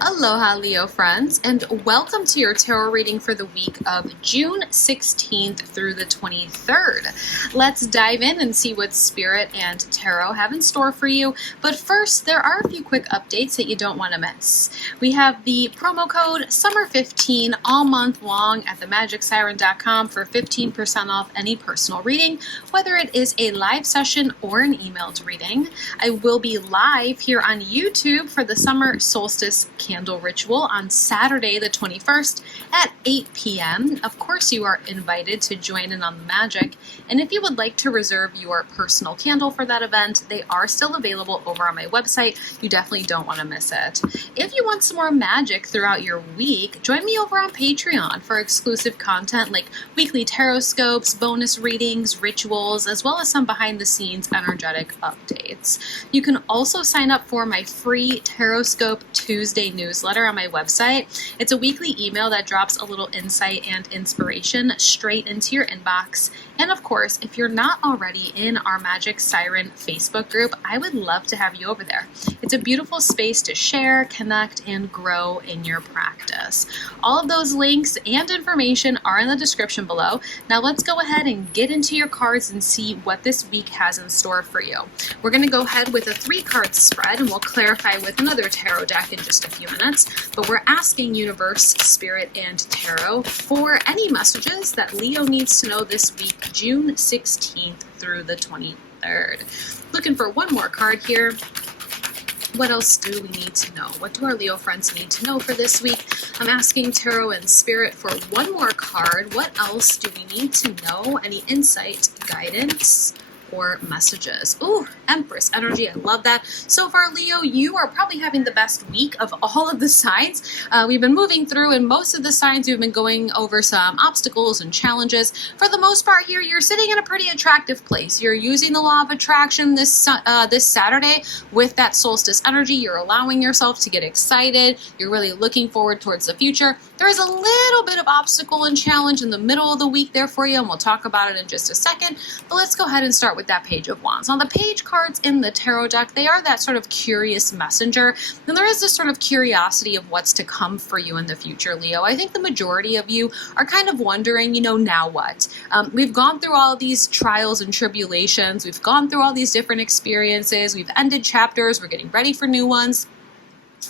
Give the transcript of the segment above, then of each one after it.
Aloha Leo friends, and welcome to your tarot reading for the week of June 16th through the 23rd. Let's dive in and see what Spirit and Tarot have in store for you. But first, there are a few quick updates that you don't want to miss. We have the promo code SUMMER15 all month long at themagicsiren.com for 15% off any personal reading, whether it is a live session or an emailed reading. I will be live here on YouTube for the Summer Solstice candle ritual on Saturday the 21st at 8 p.m. Of course, you are invited to join in on the magic, and if you would like to reserve your personal candle for that event, they are still available over on my website. You definitely don't want to miss it. If you want some more magic throughout your week, join me over on Patreon for exclusive content like weekly tarot scopes, bonus readings, rituals, as well as some behind-the-scenes energetic updates. You can also sign up for my free Tarot Scope Tuesday newsletter on my website. It's a weekly email that drops a little insight and inspiration straight into your inbox. And of course, if you're not already in our Magic Siren Facebook group, I would love to have you over there. It's a beautiful space to share, connect, and grow in your practice. All of those links and information are in the description below. Now let's go ahead and get into your cards and see what this week has in store for you. We're going to go ahead with a 3-card spread, and we'll clarify with another tarot deck in just a few minutes. But we're asking Universe, Spirit, and Tarot for any messages that Leo needs to know this week, June 16th through the 23rd. Looking for one more card here. What else do we need to know? What do our Leo friends need to know for this week? I'm asking Tarot and Spirit for one more card. What else do we need to know? Any insight, guidance, or messages? Ooh, Empress energy. I love that. So far, Leo, you are probably having the best week of all of the signs. We've been moving through, and most of the signs we've been going over some obstacles and challenges. For the most part here, you're sitting in a pretty attractive place. You're using the law of attraction this Saturday with that solstice energy. You're allowing yourself to get excited. You're really looking forward towards the future. There is a little bit of obstacle and challenge in the middle of the week there for you, and we'll talk about it in just a second. But let's go ahead and start with that Page of Wands. Now, the page cards in the tarot deck, they are that sort of curious messenger, and there is this sort of curiosity of what's to come for you in the future, Leo. I think the majority of you are kind of wondering, now what? We've gone through all of these trials and tribulations. We've gone through all these different experiences. We've ended chapters. We're getting ready for new ones.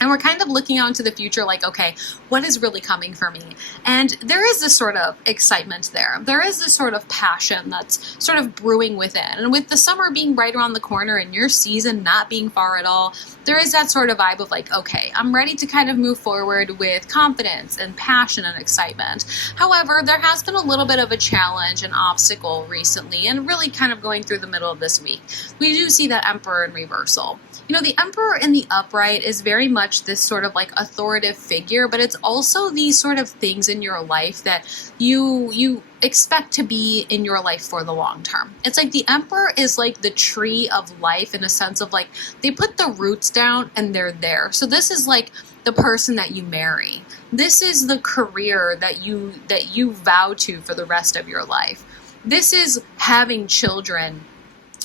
And we're kind of looking out into the future like, okay, what is really coming for me? And there is this sort of excitement there. There is this sort of passion that's sort of brewing within. And with the summer being right around the corner and your season not being far at all, there is that sort of vibe of like, okay, I'm ready to kind of move forward with confidence and passion and excitement. However, there has been a little bit of a challenge and obstacle recently, and really kind of going through the middle of this week. We do see that Emperor in reversal. The Emperor in the upright is very much this sort of like authoritative figure, but it's also these sort of things in your life that you expect to be in your life for the long term. It's like the Emperor is like the tree of life in a sense of like they put the roots down and they're there. So this is like the person that you marry. This is the career that you vow to for the rest of your life. This is having children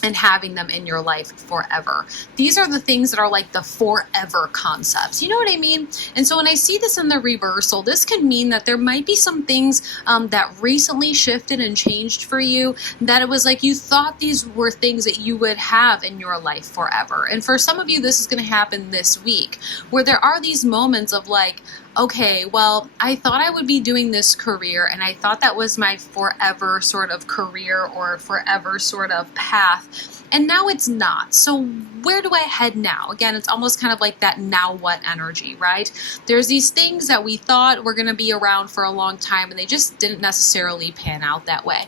and having them in your life forever. These are the things that are like the forever concepts. You know what I mean? And so when I see this in the reversal, this can mean that there might be some things that recently shifted and changed for you, that it was like you thought these were things that you would have in your life forever. And for some of you, this is going to happen this week, where there are these moments of like, okay, well, I thought I would be doing this career, and I thought that was my forever sort of career or forever sort of path, and now it's not. So where do I head now? Again, it's almost kind of like that now what energy, right? There's these things that we thought were going to be around for a long time, and they just didn't necessarily pan out that way.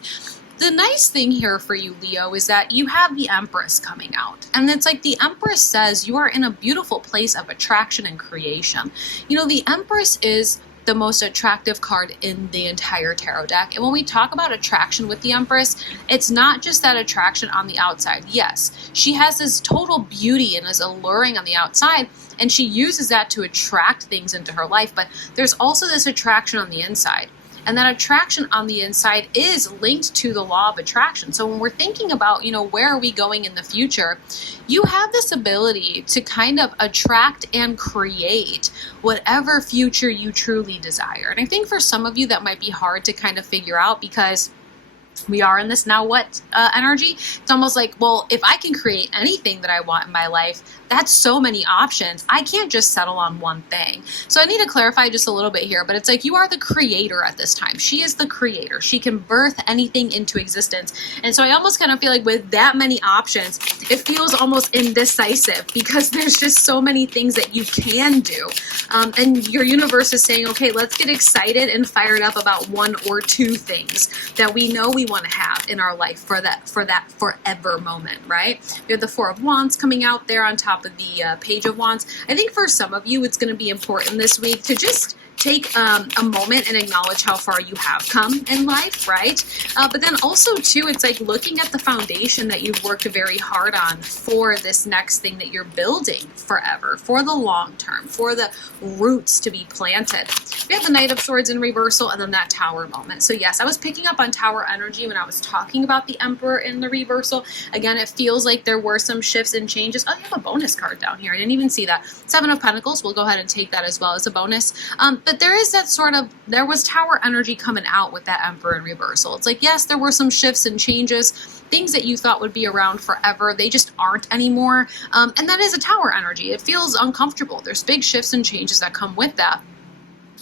The nice thing here for you, Leo, is that you have the Empress coming out. And it's like the Empress says you are in a beautiful place of attraction and creation. The Empress is the most attractive card in the entire tarot deck. And when we talk about attraction with the Empress, it's not just that attraction on the outside. Yes, she has this total beauty and is alluring on the outside, and she uses that to attract things into her life. But there's also this attraction on the inside. And that attraction on the inside is linked to the law of attraction. So when we're thinking about, where are we going in the future, you have this ability to kind of attract and create whatever future you truly desire. And I think for some of you that might be hard to kind of figure out, because we are in this now what energy. It's almost like, well, if I can create anything that I want in my life, that's so many options. I can't just settle on one thing. So I need to clarify just a little bit here, but it's like you are the creator at this time. She is the creator. She can birth anything into existence. And so I almost kind of feel like with that many options, it feels almost indecisive because there's just so many things that you can do. And your universe is saying, okay, let's get excited and fired up about one or two things that we know we want to have in our life for that forever moment, right? We have the Four of Wands coming out there on top of the Page of Wands. I think for some of you, it's going to be important this week to just take a moment and acknowledge how far you have come in life, right? But then also too, it's like looking at the foundation that you've worked very hard on for this next thing that you're building forever, for the long term, for the roots to be planted. We have the Knight of Swords in reversal and then that Tower moment. So yes, I was picking up on Tower energy when I was talking about the Emperor in the reversal. Again, it feels like there were some shifts and changes. Oh, you have a bonus card down here. I didn't even see that. Seven of Pentacles. We'll go ahead and take that as well as a bonus. But there is that there was Tower energy coming out with that Emperor in reversal. It's like, yes, there were some shifts and changes, things that you thought would be around forever. They just aren't anymore. And that is a Tower energy. It feels uncomfortable. There's big shifts and changes that come with that.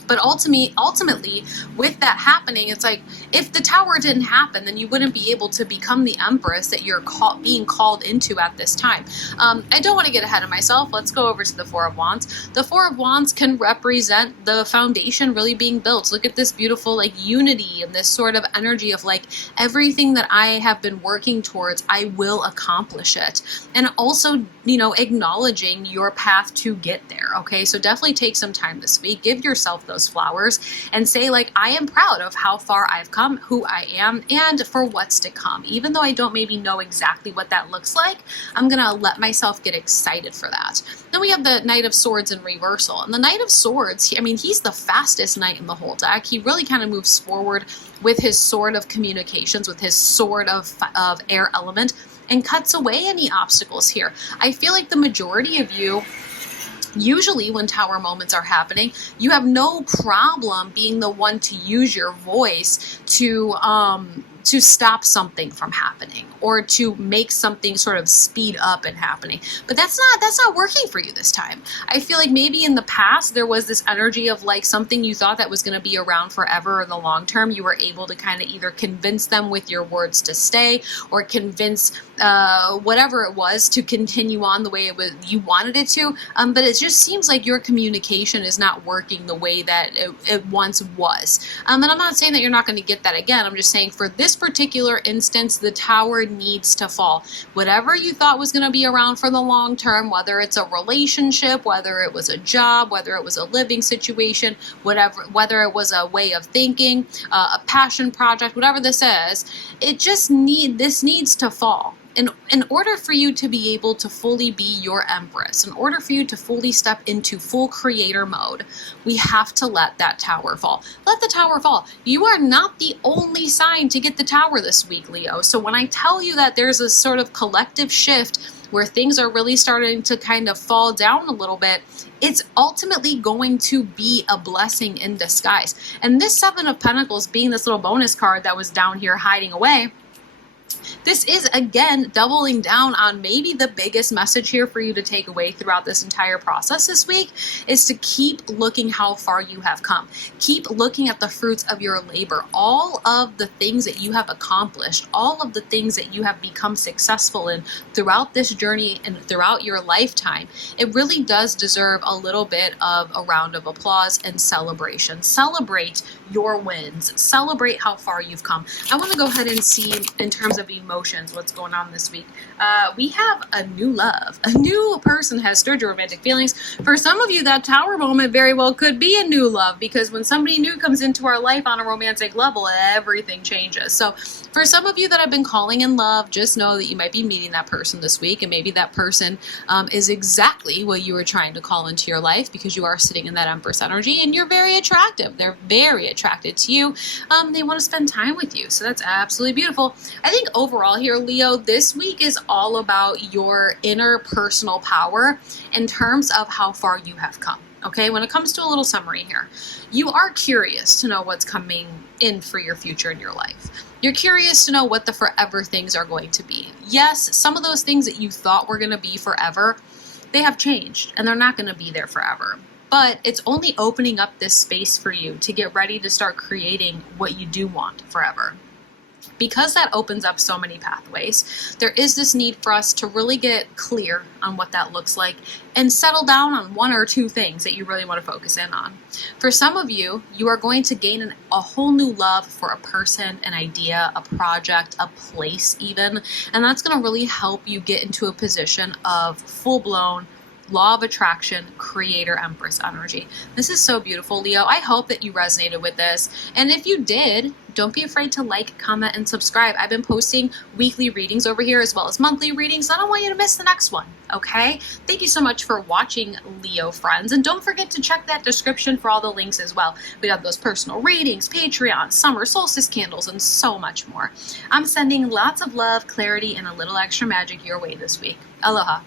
But ultimately, with that happening, it's like, if the Tower didn't happen, then you wouldn't be able to become the Empress that you're being called into at this time. I don't want to get ahead of myself. Let's go over to the Four of Wands. The Four of Wands can represent the foundation really being built. Look at this beautiful unity and this sort of energy of everything that I have been working towards, I will accomplish it. And also, acknowledging your path to get there. Okay, so definitely take some time this week. Give yourself those flowers and say, I am proud of how far I've come, who I am, and for what's to come. Even though I don't maybe know exactly what that looks like, I'm gonna let myself get excited for that. Then we have the Knight of Swords in reversal. And the Knight of Swords, he's the fastest knight in the whole deck. He really kind of moves forward with his sword of communications, with his sword of air element, and cuts away any obstacles here. I feel like the majority of you, usually when Tower moments are happening, you have no problem being the one to use your voice to stop something from happening or to make something sort of speed up and happening. But that's not working for you this time. I feel like maybe in the past there was this energy of something you thought that was going to be around forever in the long term. You were able to kind of either convince them with your words to stay or convince whatever it was to continue on the way you wanted it to. But it just seems like your communication is not working the way that it once was. And I'm not saying that you're not going to get that again. I'm just saying for this particular instance, the Tower needs to fall. Whatever you thought was going to be around for the long term, whether it's a relationship, whether it was a job, whether it was a living situation, whether it was a way of thinking, a passion project, whatever this is, this needs to fall. In order for you to be able to fully be your Empress, in order for you to fully step into full creator mode, we have to let that Tower fall. Let the Tower fall. You are not the only sign to get the Tower this week, Leo. So when I tell you that there's a sort of collective shift where things are really starting to kind of fall down a little bit, it's ultimately going to be a blessing in disguise. And this Seven of Pentacles being this little bonus card that was down here hiding away, this is, again, doubling down on maybe the biggest message here for you to take away throughout this entire process this week is to keep looking how far you have come. Keep looking at the fruits of your labor. All of the things that you have accomplished, all of the things that you have become successful in throughout this journey and throughout your lifetime, it really does deserve a little bit of a round of applause and celebration. Celebrate your wins. Celebrate how far you've come. I want to go ahead and see in terms of happy emotions. What's going on this week? We have a new love. A new person has stirred your romantic feelings. For some of you, that Tower moment very well could be a new love, because when somebody new comes into our life on a romantic level, everything changes. So for some of you that have been calling in love, just know that you might be meeting that person this week, and maybe that person is exactly what you were trying to call into your life, because you are sitting in that Empress energy and you're very attractive. They're very attracted to you. They want to spend time with you. So that's absolutely beautiful. I think overall here, Leo, this week is all about your inner personal power in terms of how far you have come. Okay, when it comes to a little summary here, you are curious to know what's coming in for your future in your life. You're curious to know what the forever things are going to be. Yes, some of those things that you thought were going to be forever, they have changed and they're not going to be there forever. But it's only opening up this space for you to get ready to start creating what you do want forever. Because that opens up so many pathways, there is this need for us to really get clear on what that looks like and settle down on one or two things that you really want to focus in on. For some of you, you are going to gain a whole new love for a person, an idea, a project, a place even, and that's going to really help you get into a position of full-blown law of attraction, creator, Empress energy. This is so beautiful, Leo. I hope that you resonated with this. And if you did, don't be afraid to like, comment, and subscribe. I've been posting weekly readings over here as well as monthly readings. I don't want you to miss the next one, okay? Thank you so much for watching, Leo friends. And don't forget to check that description for all the links as well. We have those personal readings, Patreon, summer solstice candles, and so much more. I'm sending lots of love, clarity, and a little extra magic your way this week. Aloha.